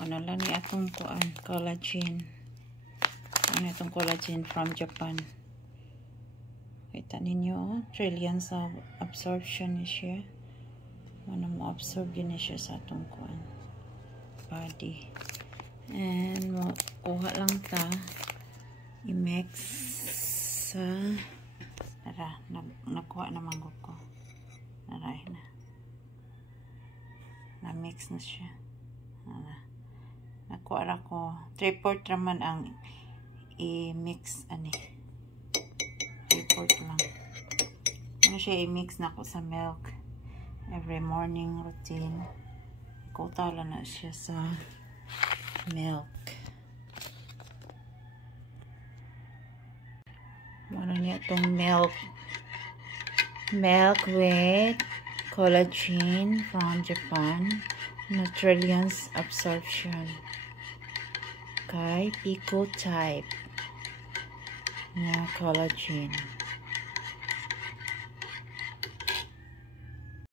Ano lang ni atong collagen. Ano itong collagen from Japan. Kita ninyo, trillions of absorption ni siya. Ano mo absorb yun siya sa atong body. And mo kuha lang ta i-mix sa nakuha naman ko. Naray na. Na-mix na siya. Nakuha ra ko. 3/4 raman ang i-mix ani. 3/4 lang. Ano siya i-mix na ko sa milk. Every morning routine. Kutala na siya sa milk. Ano niya itong milk. Milk with collagen from Japan. Trillions absorption. Kay Pico type na collagen.